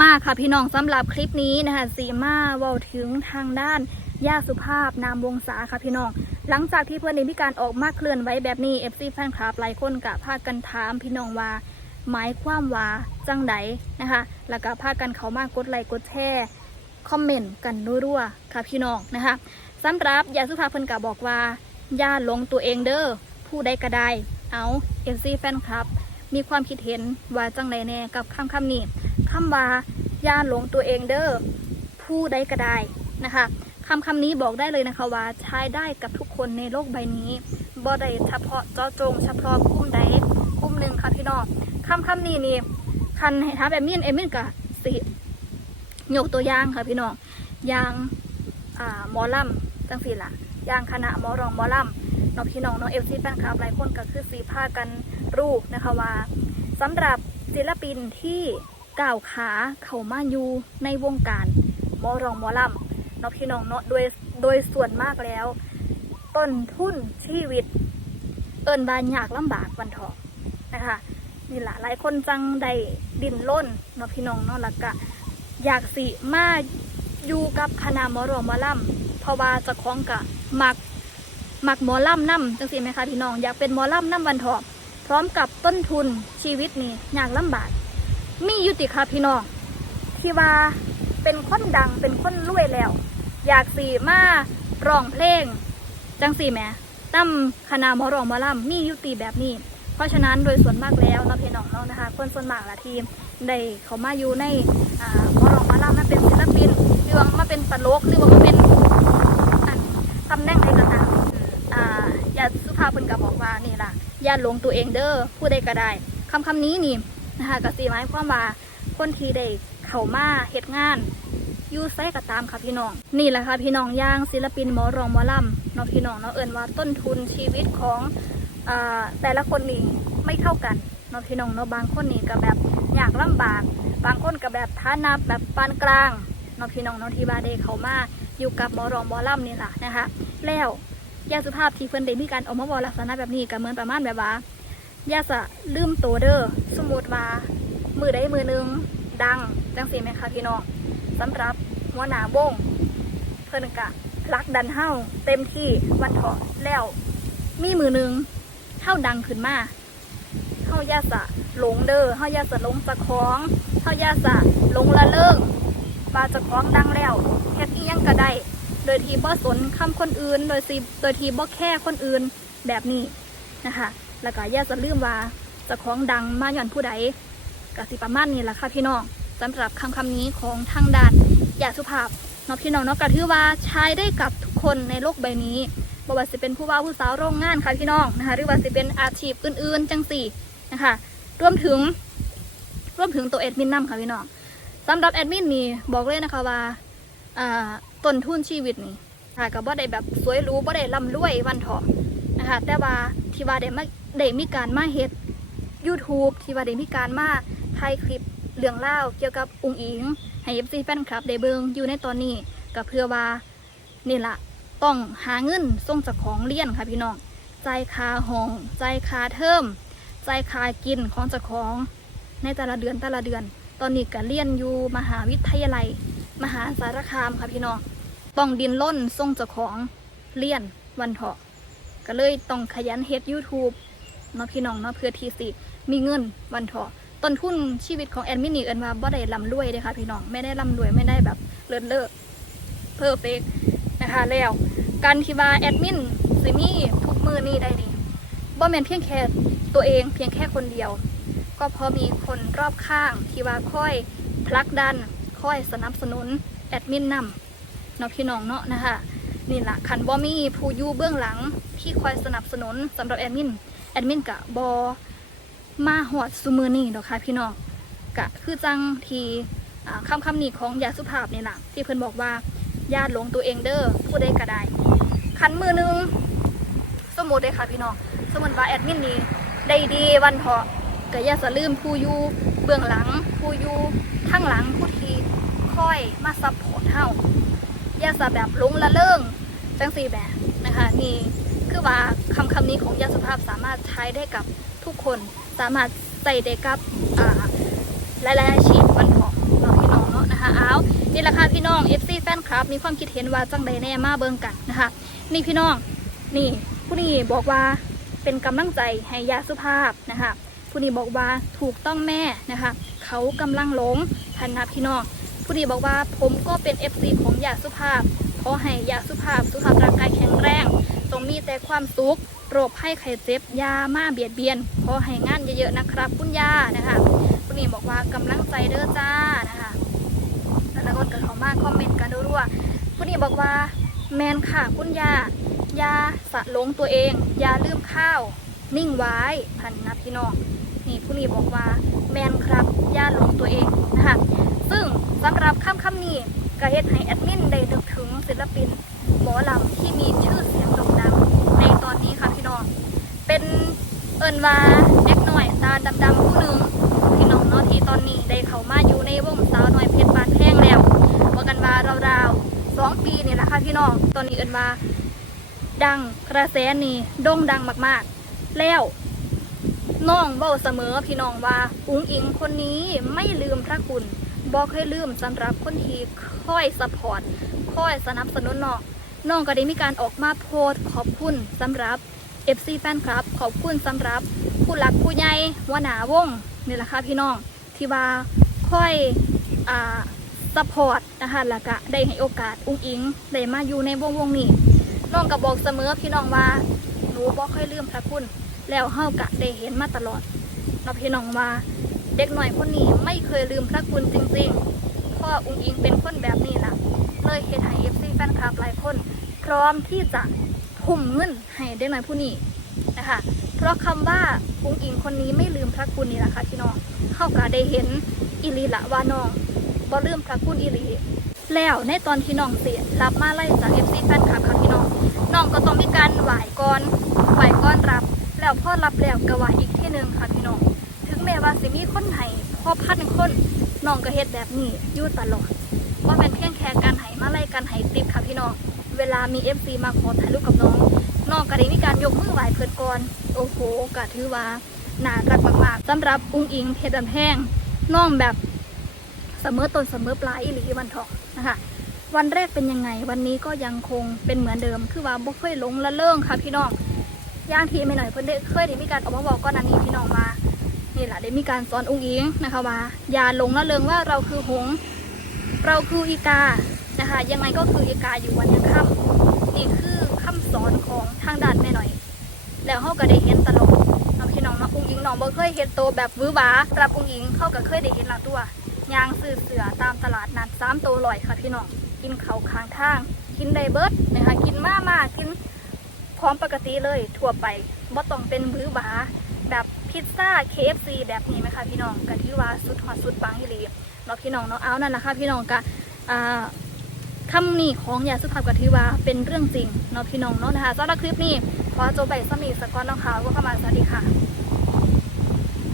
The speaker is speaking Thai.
มาค่ะพี่น้องสำหรับคลิปนี้นะคะสีมาเว้าถึงทางด้านย่าสุภาพนามวงศาค่ะพี่น้อง หลังจากที่เพื่อนได้มีการออกมาเคลื่อนไหวแบบนี้ FC แฟนคลับหลายคนกะพากันถามพี่น้องว่าหมายความว่าจังไดนะคะ แล้วก็พากันเขามากดไลค์กดแชร์คอมเมนต์กันรัวๆค่ะพี่น้องนะคะสำหรับยาสุภาพเพิ่นกะบอกว่าย่าลงตัวเองเด้อผู้ใดก็ได้เอา FC แฟนคลับมีความคิดเห็นว่าจังไดแน่กับคำคำนี้ คำว่าอย่าหลงตัวเองเด้อผู้ใดก็ได้นะคะคำคำนี้บอกได้เลยนะคะว่าใช้ได้กับทุกคนในโลกใบนี้บ่ได้เฉพาะเจาะจงเฉพาะกลุ่มใดกลุ่มหนึ่งค่ะพี่น้องคำคำนี้นี่คันให้ท้ามแบบนี้เอมินกับสิยกตัวอย่างค่ะพี่น้องอย่างอ่าหมอลำจังสีละอย่างคณะหมอรองหมอลำน้องพี่น้องน้องเอฟซีแฟนคลับหลายคนก็คือสีผ้ากันรูปนะคะว่าสำหรับศิลปินที่ ก้าวขาเข้ามาอยู่ในวงการหมอรองหมอลำเนาะพี่น้องเนาะโดยโดยส่วนมากแล้ว ต้นทุนชีวิต เอินบานยากลำบากวันทองนะคะนี่แหละหลายคนจังได้ดินล้นเนาะพี่น้องเนาะแล้วก็อยากสิมาอยู่กับคณะหมอรองหมอลำเพราะว่าจะคล้องกะมักมักหมอลำนํจังสิไหมคะพี่น้องอยากเป็นหมอลำนํวันทองพร้อมกับต้นทุนชีวิตนี่ยากลำบาก มีอยุติค่ะพี่น้อง ที่ว่าเป็นคนดังเป็นคนรวยแล้ว อยากสีมาร้องเพลง จังสีแหมตั้มคณะมอร้องมอลำมียุติแบบนี้ เพราะฉะนั้นโดยส่วนมากแล้วเนาพี่น้องเนาะนะคะคนส่วนมากละทีมได้เขามาอยู่ในอมอร้องมอลำมาเป็นศิลปินหรือว่ามาเป็นตลกหรือว่ามาเป็นตำแหน่งใดก็ตามอ่าอย่าสุภาพเพิ่นก็บอกว่านี่ล่ะอย่าหลงตัวเองเด้อผู้ใดก็ได้คำคำนี้นี่ นะคะกสีหมายความว่าคนที่ได้เข้ามาเฮ็ดงานยู่ไซก็ตามค่ะพี่น้อง นี่แหละค่ะพี่น้องย่างศิลปินหมอรองหมอลำเนาะพี่น้องเนาะเอิ้นว่าต้นทุนชีวิตของอแต่ละคนนี่ไม่เท่ากันเนาะพี่น้องเนาะบางคนนี่ก็แบบอยากลำบาก บางคนก็แบบฐานะแบบปานกลางเนาะพี่น้องเนาะที่บาได้เขามาอยู่กับหมอรองหมอลำนี่แหละนะคะแล้วยาสุภาพที่เพิ่นได้มีการออกมาบอกลักษณะแบบนี้ก็เหมือนประมาณแบบว่า อย่าจะลืมตัวเด้อสมมติว่ามือใดมือหนึงดังจังสีไหมคะพี่น้องสำหรับหัวหน้าวงเพิ่นกะพลักดันเฮ้าเต็มที่วันเถาะแล้ว มีมือหนึงเฮ้าดังขึ้นมาเฮ้ายาจะหลงเด้อเฮ้ายาจะหลงจะคล้องเฮ้ายาจะหลงละเลิงว่าจะคล้องดังแล้วเฮ็ดอียังก็ได้โดยทีบ่สนคำคนอื่น โดยสิโดยทีบ่แค่คนอื่นแบบนี้นะคะ แล้วก็อย่าจะลืมว่าจะของดังมาหย่อนผู้ใดกสิประมาณนี้แหละค่ะพี่น้องสำหรับคำคำนี้ของทางด้านยาสุภาพเนาะพี่น้องเนาะก็ถือว่าใช้ได้กับทุกคนในโลกใบนี้บ่ว่าสิเป็นผู้ว่าผู้สาวโรงงานค่ะพี่น้องนะคะหรือว่าสิเป็นอาชีพอื่นๆจังสี่นะคะรวมถึงรวมถึงตัวแอดมินนํค่ะพี่น้องสำหรับแอดมินนี่บอกเลยนะคะว่าต้นทุนชีวิตนี่ค่ะก็บ่ได้แบบสวยรู้บ่ได้ร่ำรวยวันเถาะนะคะแต่ว่าที่ว่าได้มา ได้มีการมาเฮ็ด YouTube ที่ว่าได้มีการมาถ่ายคลิปเรื่องเล่าเกี่ยวกับองค์อิง ให้ FC แฟนคลับได้เบิงอยู่ในตอนนี้ก็เพื่อว่านี่ละต้องหาเงินส่งจากของเลี้ยนค่ะพี่น้องจ่ายค่าห้องจ่ายค่าเทอมจ่ายค่ากินของจ้าของในแต่ละเดือนแต่ละเดือน ตอนนี้ก็เรียนอยู่มหาวิทยาลัย มหาสารคามค่ะพี่น้องต้องดินล้นส่งจ้าของเลี้ยนวันเถาะก็เลยต้องขยันเฮ็ด YouTube เนาะพี่น้องเนาะเพื่อที่สิมีเงินวันเถาะต้นทุนชีวิตของแอดมินนี่เอินว่าบ่ได้ร่ำรวยเด้อค่ะพี่น้องไม่ได้ร่ำรวยไม่ได้แบบเลิศเลิศเพอร์เฟกนะคะแล้วการที่ว่าแอดมินสิมีทุกมือนี่ได้นี่บ่แมนเพียงแค่ตัวเองเพียงแค่คนเดียว ก็พราะมีคนรอบข้างที่ว่าค่อยผลักดันค่อยสนับสนุนแอดมินนำเนาะพี่น้องเนาะนะคะนี่แหละคันบอมีผู้อยู่เบื้องหลังที่คอยสนับสนุนสำหรับแอดมิน แอดมินกะบอมาหอดซูมือนี่ดอกค่ะพี่น้องกะคือจังทีอ่าคำคำนี้ของยาสุภาพนี่แหละที่เพิ่อนบอกว่าญาติหลงตัวเองเด้อผู้ใดก็ได้คันมือหนึงสมมติเลยค่ะพี่น้องสมมติว่าแอดมินนี้ได้ดีวันเถาะก็อย่าสะลืมผู้อยู่เบื้องหลังผู้อยู่ข้างหลังผู้ทีค่อยมาซัพพอร์ตเฮาอย่าสะแบบลงละเลิงจังสี่แบบนะคะนี่ คือว่าคำคำนี้ของยาสุภาพสามารถใช้ได้กับทุกคนสามารถใส่ได้กับอ่าหลายๆอาชีพวันเถาะเนาพี่น้องเนาะนะคะเอานี่แหละค่ะพี่น้อง FC แฟนคลับ มีความคิดเห็นว่าจังใดแน่มาเบิ่งกันนะคะนี่พี่น้องนี่ผู้นี้บอกว่าเป็นกำลังใจให้ยาสุภาพนะคะผู้นี้บอกว่าถูกต้องแม่นะคะเขากำลังหลงพันนะพี่น้องผู้นี้บอกว่าผมก็เป็น FC ของยาสุภาพขอให้ยาสุภาพสุขภาพร่างกายแข็งแรง จงมีแต่ความสุขโรคภัยไข้เจ็บยามาเบียดเบียนขอให้งานเยอะๆนะครับ คุณยานะคะผู้นี้บอกว่ากำลังใจเด้อจ้านะคะแล้วก็เกิดเขามาคอมเมนต์กันดูว่าผู้นี้บอกว่าแมนค่ะคุณยายาสะหลงตัวเองยาลืมข้าว นิ่งไว้พันนะพี่น้องนี่ผู้นี้บอกว่าแมนครับยาหลงตัวเองนะคะซึ่งสำหรับคำคำนี้ก็เฮ็ดให้แอดมินได้นึกถึงศิลปิน หมอลำที่มีชื่อเสียงโด่งดังในตอนนี้ค่ะพี่น้อง เป็นเอิ นว่าเด็กหน่อยตาดำๆผู้หนึ่งพี่น้องเนาะที่ตอนนี้ได้เข้ามาอยู่ในวงสาวน้อยเพชรบานแพงแล้วว่ากันว่าราวๆสองปีนี่แหละค่ะพี่น้องตอนนี้เอินว่าดังกระแสนี่โด่งดังมากๆ แล้วน้องเว้าเสมอพี่น้องว่าอุ้งอิงคนนี้ไม่ลืมพระคุณบอกให้ลืมสำหรับคนที่คอยสปอร์ตคอยสนับสนุนน้องน้องก็ได้มีการออกมาโพสขอบคุณสำหรับ FC แฟนคลับ ขอบคุณสำหรับผู้หลักผู้ใหญ่วหนาวงนี่แหละค่ะพี่น้องที่ว่าค่อยอ่าสปอร์ตนะคะแล้วก็ได้ให้โอกาสอุ้งอิงได้มาอยู่ในวงวงนี้น้องก็บอกเสมอพี่น้องว่าหนูบ่ค่อยลืมพระคุณ แล้วเฮากะได้เห็นมาตลอดเนาะพี่น้องว่าเด็กหน่อยคนนี้ไม่เคยลืมพระคุณจริงๆเพราะอุ้งอิงเป็นคนแบบนี้ล่ะ เลยเฮ็ดให้ FC แฟนคลับหลายคน พร้อมที่จะ ทุ่มเงินให้เด็กหน่อยผู้นี้นะคะ เพราะคำว่าอุ้งอิงคนนี้ไม่ลืมพระคุณนี่แหละค่ะพี่น้องเฮากะได้เห็นอิลีละว่าน้องบ่ลืมพระคุณอิลีแล้วในตอนที่น้องเสียรับมาไล่จาก FC แฟนคลับค่ะพี่น้องน้องก็ต้องมีการไหวก่อนไหวก่อนรับ แล้วพ่อรับแล้วก็ไหวอีกที่หนึ่งค่ะพี่น้องถึงแม้ว่าสิมีคนให้พ่อพันคนน้องก็เฮ็ดแบบนี้อยู่ตลอดว่าเป็นเพียงแค่การให้มาไล่การให้ติปค่ะพี่น้อง เวลามี FC มาขอถ่ายรูปกับน้องน้องก็ได้มีการยกมือไหว้เพิ่นก่อนโอ้โหก็ถือว่าน่ารักมากๆสำหรับอุ้งอิงเพชรบันแพงน้องแบบเสมอต้นเสมอปลายอีหลีวันเถาะนะคะวันแรกเป็นยังไง วันนี้ก็ยังคงเป็นเหมือนเดิม คือว่าบ่เคยหลงละเลิงค่ะพี่น้องย่างทีไม่หน่อยเพิ่อนได้เคยได้มีการออกมาบอกก่อนหน้านี้พี่น้องมานี่แหละได้มีการสอนอุ้งอิงนะคะว่าอย่าหลงละเลิงว่าเราคือหง เราคืออีกา นะคะ ยังไงก็คืออีกาอยู่วันยังค่ำนี่คือคำสอนของทางด้านแม่หน่อย แล้วเขาก็ได้เห็นตลอดเนาพี่น้องเนาอุ้งอิงน้องบ่เคยเห็นโตแบบวื้อหวาปรับอุ้งอิงเขาก็เคยได้เห็นหลังตัวยางซื้อเสือตามตลาดนัดสามตัวลอยค่ะพี่น้องกินเขาวข้างทาง กินไดเบิร์ดนะคะกินมามากินพร้อมปกติเลยทั่วไปบ่ต้องเป็นมื้อหวาแบบพิซซ่า KFC แบบนี้ไหมคะพี่น้องก็ถือว่าสุดฮอตสุดปังอีหลีเนาะพี่น้องเนาะเอานั่นแหละค่ะพี่น้องก็อ่า คำนี้ของยาสุภาพก็ถือว่าเป็นเรื่องจริงเนาะพี่น้องเนาะนะคะสำหรับคลิปนี้ขอจบไปสมีสกอนนะคะว่าเข้ามาสวัสดีค่ะ